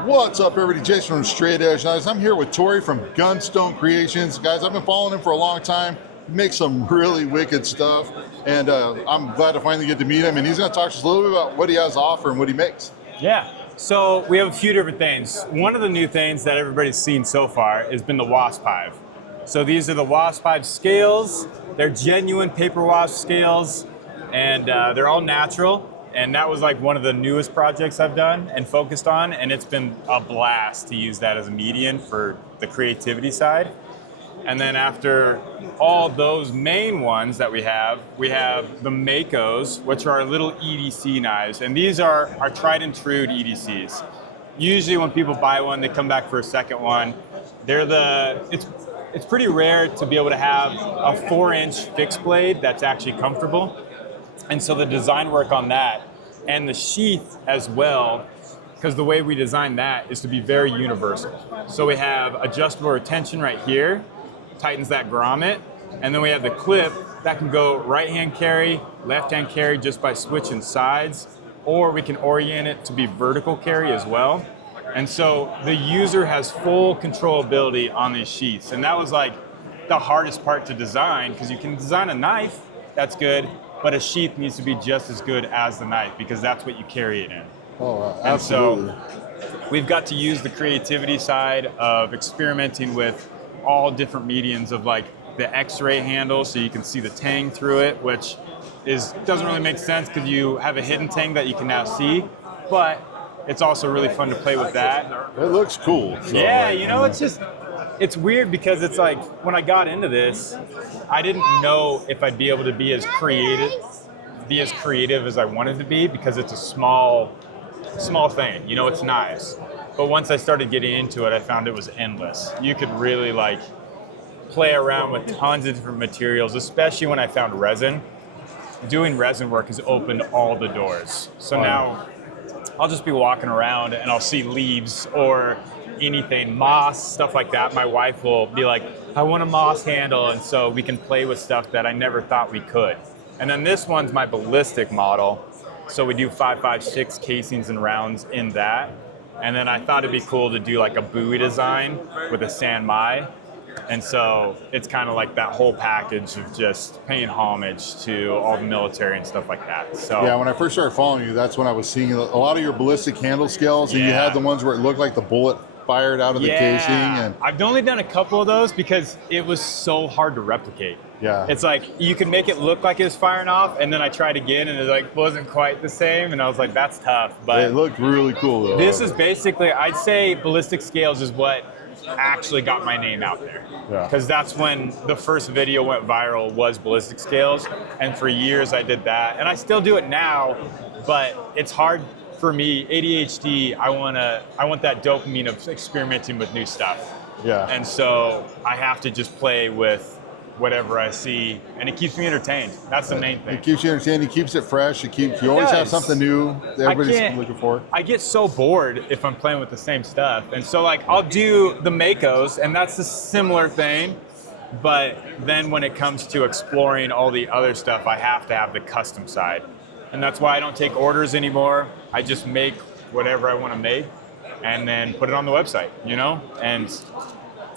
What's up, everybody? Jason from Straight Edge. Guys, I'm here with Tori from Gunstone Creations. Guys, I've been following him for a long time. He makes some really wicked stuff, and I'm glad to finally get to meet him. And he's going to talk to us a little bit about what he has to offer and what he makes. Yeah, so we have a few different things. One of the new things that everybody's seen so far has been the wasp hive. So these are the wasp hive scales. They're genuine paper wasp scales, and they're all natural. And that was like one of the newest projects I've done and focused on, and it's been a blast to use that as a medium for the creativity side. And then after all those main ones that we have the Makos, which are our little EDC knives, and these are our tried and true EDCs. Usually when people buy one, they come back for a second one. It's pretty rare to be able to have a 4-inch fixed blade that's actually comfortable. And so the design work on that and the sheath as well, because the way we design that is to be very universal. So we have adjustable retention right here, tightens that grommet, and then we have the clip that can go right-hand carry, left-hand carry just by switching sides, or we can orient it to be vertical carry as well. And so the user has full controllability on these sheaths, and that was like the hardest part to design, because you can design a knife, that's good, but a sheath needs to be just as good as the knife because that's what you carry it in. Oh, absolutely. And so we've got to use the creativity side of experimenting with all different mediums of like the X-ray handle so you can see the tang through it, which doesn't really make sense because you have a hidden tang that you can now see, but it's also really fun to play with that. It looks cool. So, yeah, you know, it's weird because it's like when I got into this, I didn't know if I'd be able to be as creative as I wanted to be because it's a small thing. You know, it's knives. But once I started getting into it, I found it was endless. You could really like play around with tons of different materials, especially when I found resin. Doing resin work has opened all the doors. So now I'll just be walking around and I'll see leaves or anything, moss, stuff like that. My wife will be like, I want a moss handle, and so we can play with stuff that I never thought we could. And then this one's my ballistic model, so we do 5.56 casings and rounds in that. And then I thought it'd be cool to do like a buoy design with a San Mai. And so it's kind of like that whole package of just paying homage to all the military and stuff like that. So yeah, when I first started following you, that's when I was seeing a lot of your ballistic handle scales, and you had the ones where it looked like the bullet fired out of the casing. And I've only done a couple of those because it was so hard to replicate. Yeah. It's like you could make it look like it was firing off, and then I tried again and it like wasn't quite the same, and I was like, that's tough. But it looked really cool though. This is basically, I'd say ballistic scales is what actually got my name out there. Yeah. Because that's when the first video went viral, was ballistic scales, and for years I did that, and I still do it now, but it's hard for me. ADHD, I want that dopamine of experimenting with new stuff. Yeah. And so I have to just play with whatever I see, and it keeps me entertained. That's the main thing. It keeps you entertained. It keeps it fresh. You always have something new that everybody's looking for. I get so bored if I'm playing with the same stuff, and so like I'll do the Makos, and that's a similar thing. But then when it comes to exploring all the other stuff, I have to have the custom side, and that's why I don't take orders anymore. I just make whatever I want to make, and then put it on the website. You know, and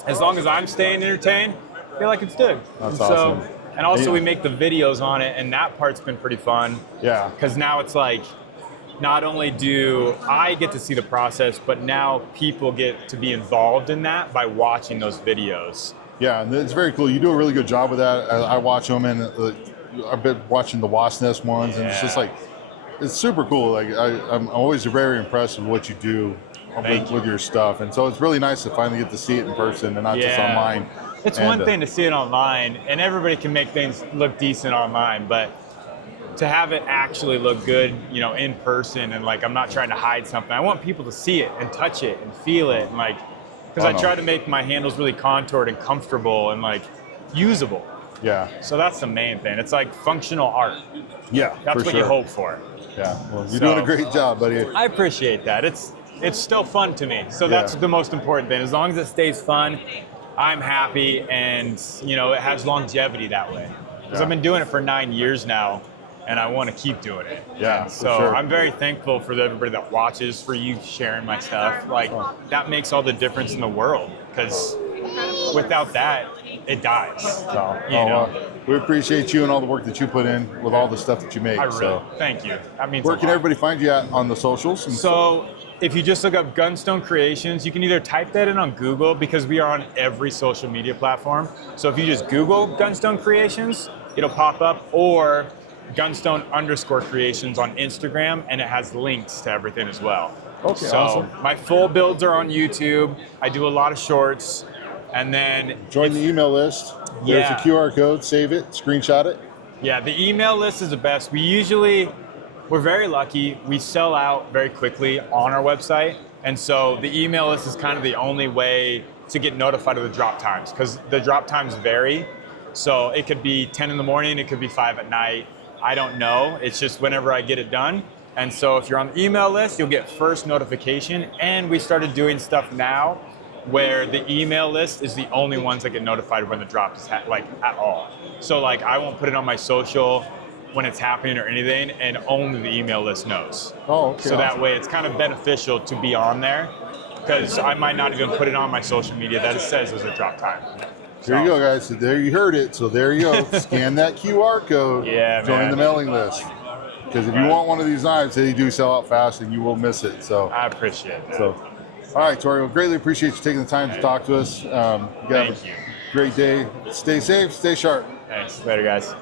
as long as I'm staying entertained, I feel like it's good. That's awesome. And also we make the videos on it, and that part's been pretty fun. Yeah. Because now it's like, not only do I get to see the process, but now people get to be involved in that by watching those videos. Yeah, and it's very cool. You do a really good job with that. I watch them, and I've been watching the Wasp Nest ones, and it's just like, it's super cool. Like I'm always very impressed with what you do with your stuff, and so it's really nice to finally get to see it in person and not just online. It's one thing to see it online, and everybody can make things look decent online, but to have it actually look good, you know, in person, and like I'm not trying to hide something. I want people to see it and touch it and feel it, and like, because I try to make my handles really contoured and comfortable and like usable. Yeah. So that's the main thing. It's like functional art. Yeah, that's what you hope for. Yeah. Well, you're doing a great job, buddy. I appreciate that. It's still fun to me. So that's the most important thing. As long as it stays fun, I'm happy, and you know, it has longevity that way. Because I've been doing it for 9 years now, and I want to keep doing it. Yeah, And for so sure. I'm very thankful for everybody that watches, for you sharing my stuff. Like that makes all the difference in the world, because without that, it dies. So, you know. Well, we appreciate you and all the work that you put in with all the stuff that you make. I really So, thank you. That means where a can lot. everybody find you at on the socials? So if you just look up Gunstone Creations, you can either type that in on Google, because we are on every social media platform. So if you just Google Gunstone Creations, it'll pop up, or Gunstone_creations on Instagram, and it has links to everything as well. Okay, so awesome. My full builds are on YouTube. I do a lot of shorts, and then Join the email list. There's Yeah. a QR code. Save it. Screenshot it. Yeah, the email list is the best. We're very lucky. We sell out very quickly on our website. And so the email list is kind of the only way to get notified of the drop times, because the drop times vary. So it could be 10 in the morning, it could be 5 at night. I don't know. It's just whenever I get it done. And so if you're on the email list, you'll get first notification. And we started doing stuff now where the email list is the only ones that get notified when the drop is at all. So like I won't put it on my social when it's happening or anything, and only the email list knows. Oh, okay. So that way it's kind of beneficial to be on there, because I might not even put it on my social media that it says there's a drop time. There you go, guys. So there you heard it. So there you go. Scan that QR code. Yeah, Join man. the mailing list. Because if you Right. want one of these knives, they do sell out fast, and you will miss it. So, I appreciate that. all right, Tori. Well, greatly appreciate you taking the time to talk to us. You got Thank you. a great day. Stay safe. Stay sharp. Thanks. Later, guys.